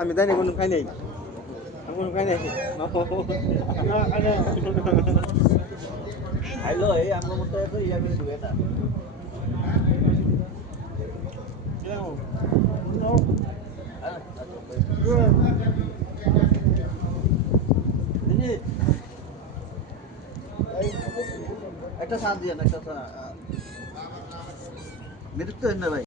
আমি জানি কোনো খাই নাই আমি কোনো খাই নাই হ্যালো এই আমার মতো তো ইয়া কিন্তু এটা একটা সাথ দিয়ে একটা মেরে তো না ভাই